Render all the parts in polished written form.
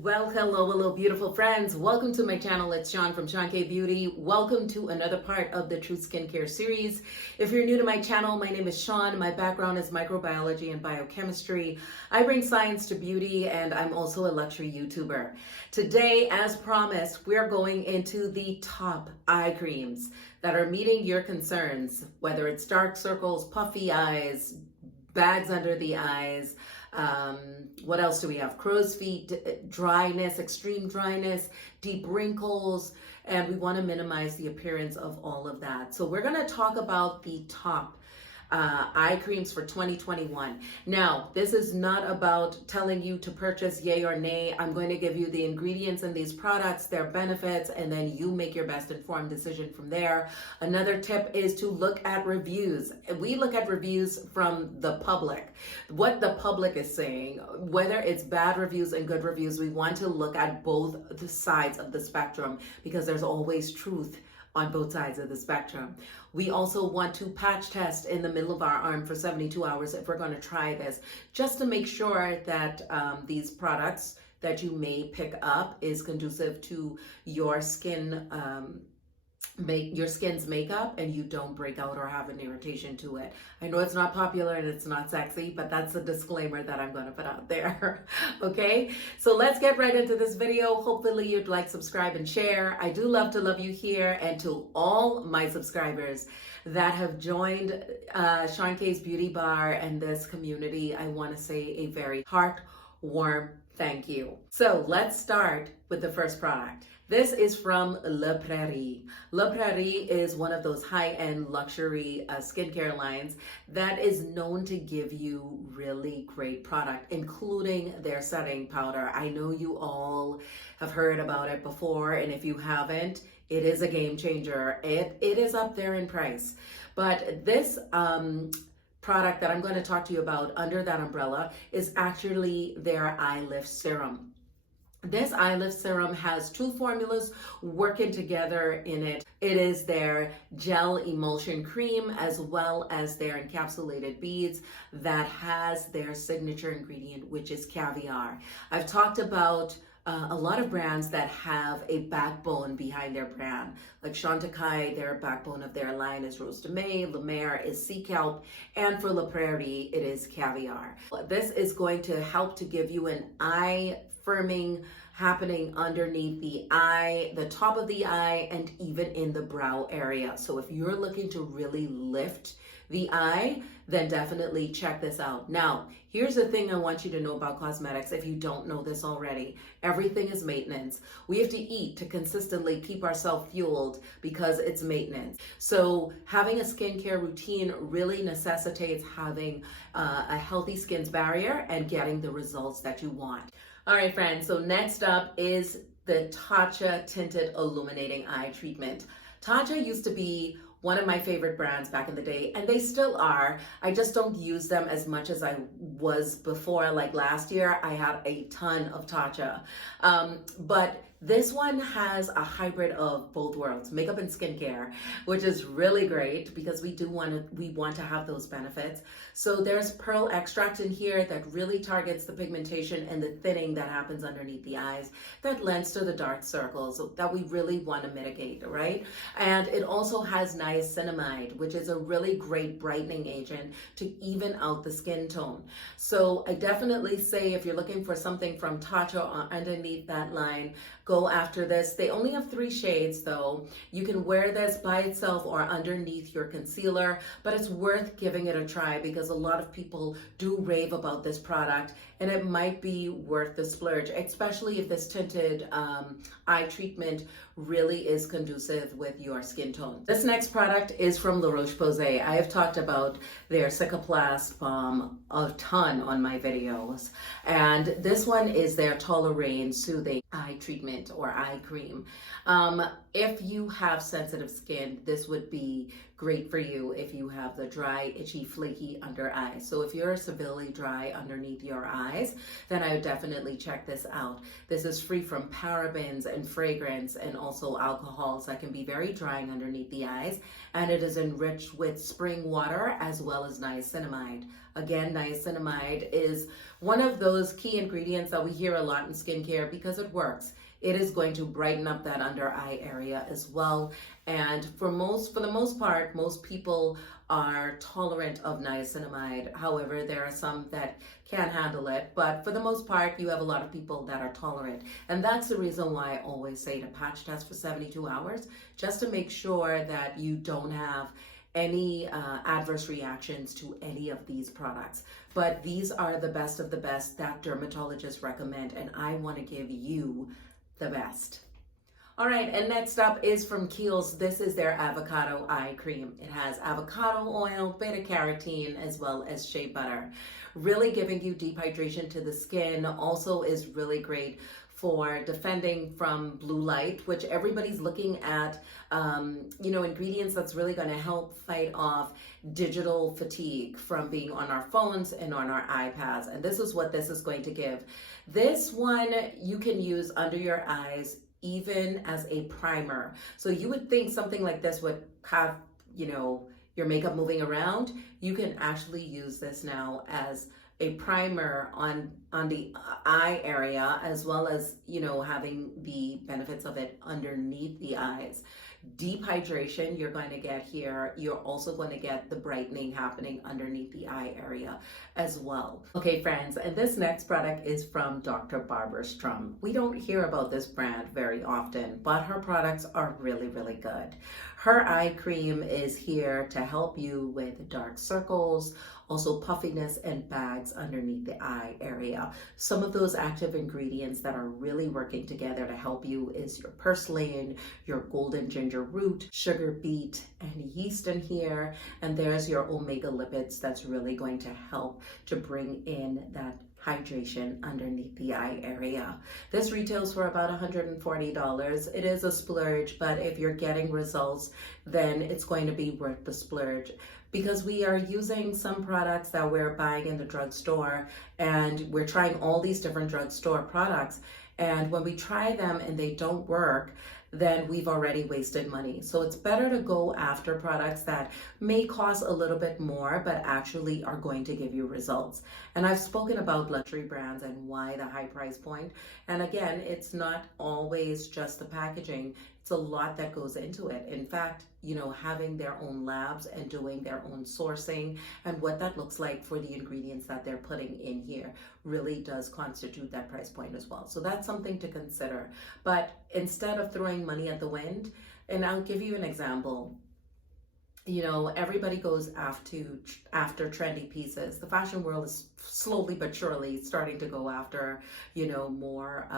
Well, hello, beautiful friends. Welcome to my channel. It's Sean from Seankbeauty. Welcome to another part of the Truth Skincare series. If you're new to my channel, my name is Sean. My background is microbiology and biochemistry. I bring science to beauty, and I'm also a luxury YouTuber. Today, as promised, we're going into the top eye creams that are meeting your concerns, whether it's dark circles, puffy eyes, bags under the eyes. What else do we have? Crow's feet, dryness, extreme dryness, deep wrinkles, and we want to minimize the appearance of all of that. So we're going to talk about the top eye creams for 2021. Now, this is not about telling you to purchase yay or nay. I'm going to give you the ingredients in these products, their benefits, and then you make your best informed decision from there. Another tip is to look at reviews. We look at reviews from the public, what the public is saying, whether it's bad reviews and good reviews. We want to look at both the sides of the spectrum because there's always truth on both sides of the spectrum. We also want to patch test in the middle of our arm for 72 hours if we're going to try this, just to make sure that these products that you may pick up is conducive to your skin, your skin's makeup, and you don't break out or have an irritation to it. I know it's not popular and it's not sexy, but that's a disclaimer that I'm going to put out there. Okay, so let's get right into this video. Hopefully you'd like, subscribe, and share. I do love to love you here, and to all my subscribers that have joined Seank's Beauty Bar and this community, I want to say a very heart-warm thank you. So let's start with the first product. This is from Prairie. Prairie is one of those high-end luxury skincare lines that is known to give you really great product, including their setting powder. I know you all have heard about it before, and if you haven't, it is a game changer. It is up there in price. But this product that I'm going to talk to you about under that umbrella is actually their eye lift serum. This eye lift serum has two formulas working together in it. It is their gel emulsion cream as well as their encapsulated beads that has their signature ingredient, which is caviar. I've talked about a lot of brands that have a backbone behind their brand, like Chantecaille, their backbone of their line is Rose de May, La Mer is sea kelp, and for La Prairie, it is caviar. This is going to help to give you an eye firming happening underneath the eye, the top of the eye, and even in the brow area. So if you're looking to really lift the eye, then definitely check this out. Now, here's the thing I want you to know about cosmetics if you don't know this already. Everything is maintenance. We have to eat to consistently keep ourselves fueled because it's maintenance. So having a skincare routine really necessitates having a healthy skin's barrier and getting the results that you want. All right, friends, so next up is the Tatcha Tinted Illuminating Eye Treatment. Tatcha used to be one of my favorite brands back in the day, and they still are. I just don't use them as much as I was before. Like last year, I had a ton of Tatcha. But this one has a hybrid of both worlds, makeup and skincare, which is really great because we want to have those benefits. So there's pearl extract in here that really targets the pigmentation and the thinning that happens underneath the eyes that lends to the dark circles that we really want to mitigate, right? And it also has niacinamide, which is a really great brightening agent to even out the skin tone. So I definitely say if you're looking for something from Tatcha underneath that line, go after this. They only have 3 shades though. You can wear this by itself or underneath your concealer, but it's worth giving it a try because a lot of people do rave about this product, and it might be worth the splurge, especially if this tinted eye treatment really is conducive with your skin tone. This next product is from Laroche Posay. I have talked about their Cicaplast Balm a ton on my videos, and this one is their Toluraine Soothing Eye Treatment or eye cream. If you have sensitive skin, this would be great for you if you have the dry, itchy, flaky under eyes. So if you're severely dry underneath your eyes, then I would definitely check this out. This is free from parabens and fragrance and also alcohols that can be very drying underneath the eyes, and it is enriched with spring water as well as niacinamide. Again, niacinamide is one of those key ingredients that we hear a lot in skincare because it works. It is going to brighten up that under eye area as well. And for the most part, most people are tolerant of niacinamide. However, there are some that can't handle it. But for the most part, you have a lot of people that are tolerant. And that's the reason why I always say to patch test for 72 hours, just to make sure that you don't have any adverse reactions to any of these products. But these are the best of the best that dermatologists recommend, and I want to give you the best. All right, and next up is from Kiehls. This is their avocado eye cream. It has avocado oil, beta carotene, as well as shea butter. Really giving you deep hydration to the skin. Also is really great for defending from blue light, which everybody's looking at, ingredients that's really going to help fight off digital fatigue from being on our phones and on our iPads. And this is what this is going to give. This one you can use under your eyes, even as a primer. So you would think something like this would have, your makeup moving around. You can actually use this now as a primer on the eye area, as well as, having the benefits of it underneath the eyes. Deep hydration you're going to get here. You're also going to get the brightening happening underneath the eye area as well. Okay, friends, and this next product is from Dr. Barbara Sturm. We don't hear about this brand very often, but her products are really, really good. Her eye cream is here to help you with dark circles, also puffiness and bags underneath the eye area. Some of those active ingredients that are really working together to help you is your purslane, your golden ginger root, sugar beet, and yeast in here. And there's your omega lipids that's really going to help to bring in that hydration underneath the eye area. This retails for about $140. It is a splurge, but if you're getting results, then it's going to be worth the splurge, because we are using some products that we're buying in the drugstore, and we're trying all these different drugstore products. And when we try them and they don't work, then we've already wasted money. So it's better to go after products that may cost a little bit more, but actually are going to give you results. And I've spoken about luxury brands and why the high price point. And again, it's not always just the packaging. It's a lot that goes into it. In fact, having their own labs and doing their own sourcing and what that looks like for the ingredients that they're putting in here really does constitute that price point as well. So that's something to consider. But instead of throwing money at the wind, and I'll give you an example. Everybody goes after trendy pieces. The fashion world is slowly but surely starting to go after, more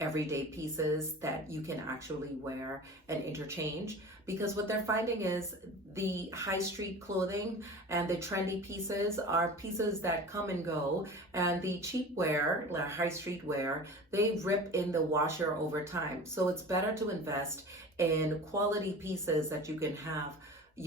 everyday pieces that you can actually wear and interchange. Because what they're finding is the high street clothing and the trendy pieces are pieces that come and go, and the cheap wear, like high street wear, they rip in the washer over time. So it's better to invest in quality pieces that you can have,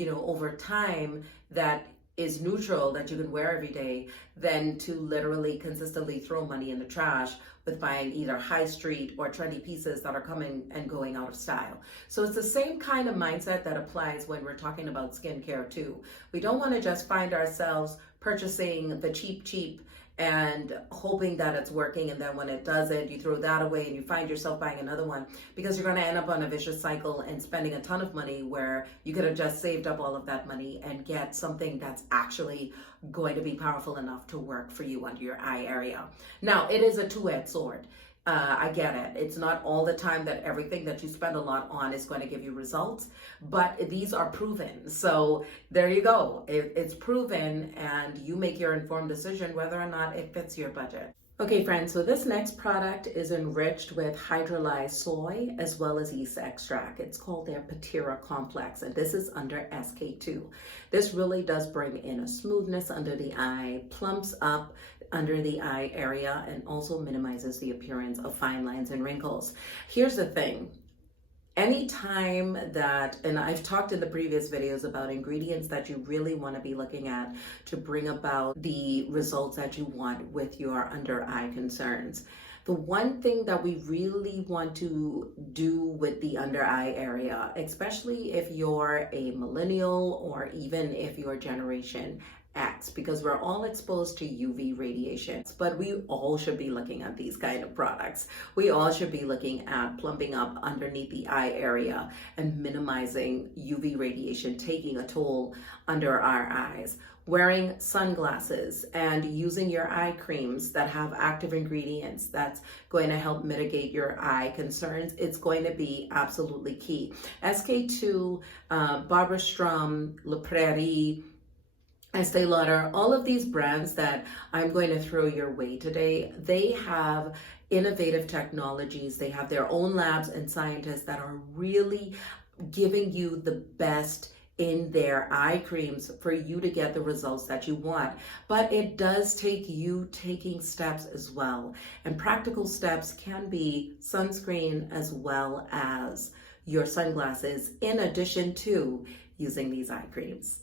over time, that is neutral, that you can wear every day, than to literally consistently throw money in the trash with buying either high street or trendy pieces that are coming and going out of style. So it's the same kind of mindset that applies when we're talking about skincare too. We don't want to just find ourselves purchasing the cheap and hoping that it's working, and then when it doesn't, you throw that away and you find yourself buying another one, because you're going to end up on a vicious cycle and spending a ton of money where you could have just saved up all of that money and get something that's actually going to be powerful enough to work for you under your eye area. Now, it is a two-edged sword. I get it. It's not all the time that everything that you spend a lot on is going to give you results, but these are proven. So there you go. It's proven, and you make your informed decision whether or not it fits your budget. Okay, friends, so this next product is enriched with hydrolyzed soy as well as yeast extract. It's called their Patera Complex, and this is under SK2. This really does bring in a smoothness under the eye, plumps up under the eye area, and also minimizes the appearance of fine lines and wrinkles. Here's the thing. Anytime that, and I've talked in the previous videos about ingredients that you really want to be looking at to bring about the results that you want with your under eye concerns. The one thing that we really want to do with the under eye area, especially if you're a millennial or even if you're Generation X, because we're all exposed to UV radiation. But we all should be looking at these kind of products. We all should be looking at plumping up underneath the eye area and minimizing UV radiation taking a toll under our eyes. Wearing sunglasses and using your eye creams that have active ingredients that's going to help mitigate your eye concerns, it's going to be absolutely key. SK2, Barbara Sturm, Prairie, Estee Lauder, all of these brands that I'm going to throw your way today, they have innovative technologies. They have their own labs and scientists that are really giving you the best in their eye creams for you to get the results that you want. But it does take you taking steps as well. And practical steps can be sunscreen as well as your sunglasses, in addition to using these eye creams.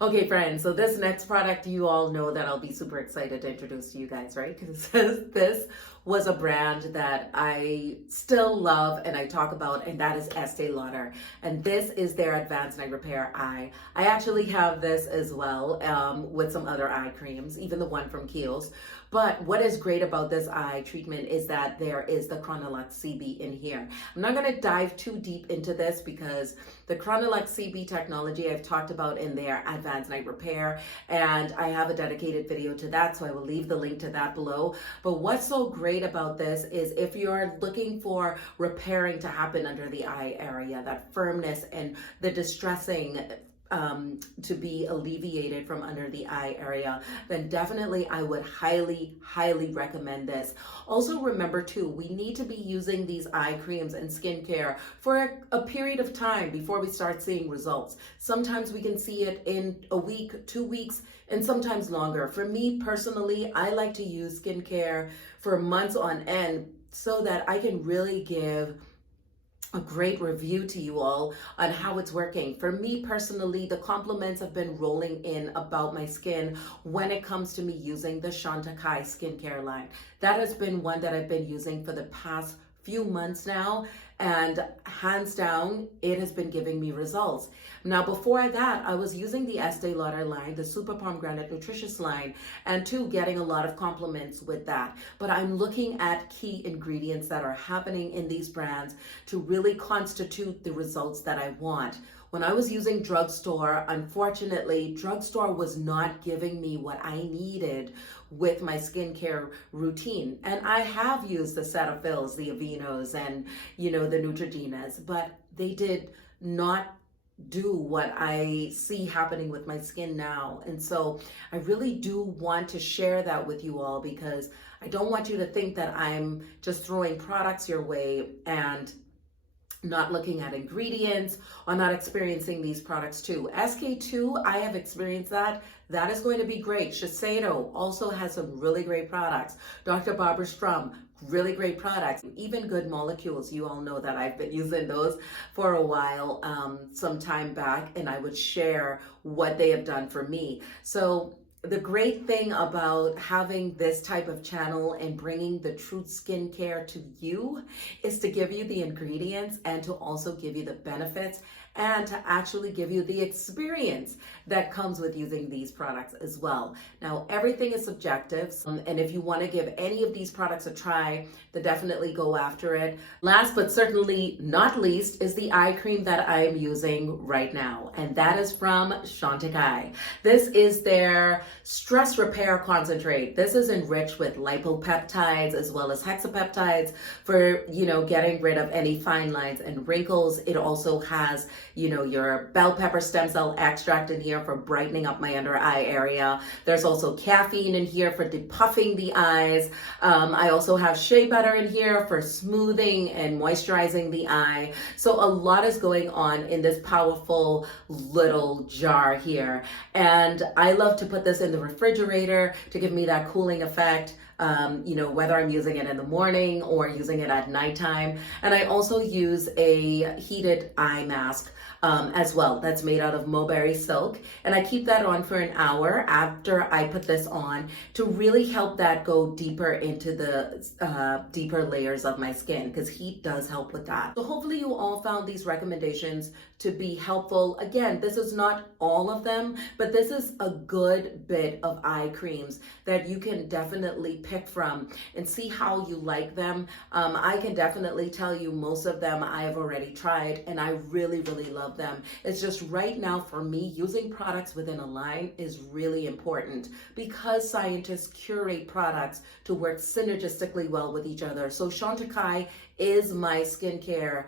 Okay, friends, so this next product, you all know that I'll be super excited to introduce to you guys, right? Because this was a brand that I still love and I talk about, and that is Estee Lauder. And this is their Advanced Night Repair Eye. I actually have this as well with some other eye creams, even the one from Kiehls. But what is great about this eye treatment is that there is the Chronolux CB in here. I'm not going to dive too deep into this because the Chronolux CB technology I've talked about in their Advanced Night Repair, and I have a dedicated video to that, so I will leave the link to that below. But what's so great about this is if you're looking for repairing to happen under the eye area, that firmness and the distressing to be alleviated from under the eye area, then definitely I would highly recommend this. Also remember too, we need to be using these eye creams and skincare for a period of time before we start seeing results. Sometimes we can see it in a week, 2 weeks, and sometimes longer. For me personally, I like to use skincare for months on end so that I can really give a great review to you all on how it's working. For me personally, the compliments have been rolling in about my skin when it comes to me using the Chantecaille skincare line. That has been one that I've been using for the past few months now, and hands down, it has been giving me results. Now, before that, I was using the Estee Lauder line, the Super Pomegranate Nutritious line, and too, getting a lot of compliments with that. But I'm looking at key ingredients that are happening in these brands to really constitute the results that I want. When I was using drugstore, unfortunately, drugstore was not giving me what I needed with my skincare routine. And I have used the Cetaphils, the Aveenos, and the Neutrogenas, but they did not do what I see happening with my skin now. And so I really do want to share that with you all, because I don't want you to think that I'm just throwing products your way and not looking at ingredients or not experiencing these products too. SK2, I have experienced that. That is going to be great. Shiseido also has some really great products. Dr. Barbara Sturm, really great products. Even Good Molecules, you all know that I've been using those for a while, some time back, and I would share what they have done for me. So the great thing about having this type of channel and bringing the Truth Skincare to you is to give you the ingredients and to also give you the benefits and to actually give you the experience that comes with using these products as well. Now, everything is subjective, and if you want to give any of these products a try, then definitely go after it. Last but certainly not least is the eye cream that I am using right now, and that is from Chantecaille. This is their Stress Repair Concentrate. This is enriched with lipopeptides as well as hexapeptides for, getting rid of any fine lines and wrinkles. It also has your bell pepper stem cell extract in here for brightening up my under eye area. There's also caffeine in here for depuffing the eyes. I also have shea butter in here for smoothing and moisturizing the eye. So a lot is going on in this powerful little jar here. And I love to put this in the refrigerator to give me that cooling effect. whether I'm using it in the morning or using it at nighttime. And I also use a heated eye mask as well, that's made out of mulberry silk, and I keep that on for an hour after I put this on to really help that go deeper into the deeper layers of my skin, because heat does help with that. So hopefully you all found these recommendations to be helpful. Again, this is not all of them, but this is a good bit of eye creams that you can definitely pick from and see how you like them. I can definitely tell you most of them I have already tried and I really, really love them. It's just right now for me, using products within a line is really important because scientists curate products to work synergistically well with each other. So Chantecaille is my skincare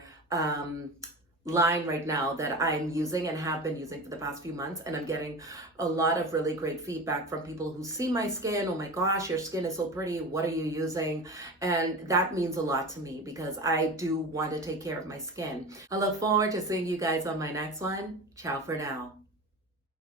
line right now that I'm using and have been using for the past few months, and I'm getting a lot of really great feedback from people who see my skin. Oh my gosh, your skin is so pretty, what are you using? And that means a lot to me because I do want to take care of my skin. I look forward to seeing you guys on my next one. Ciao for now.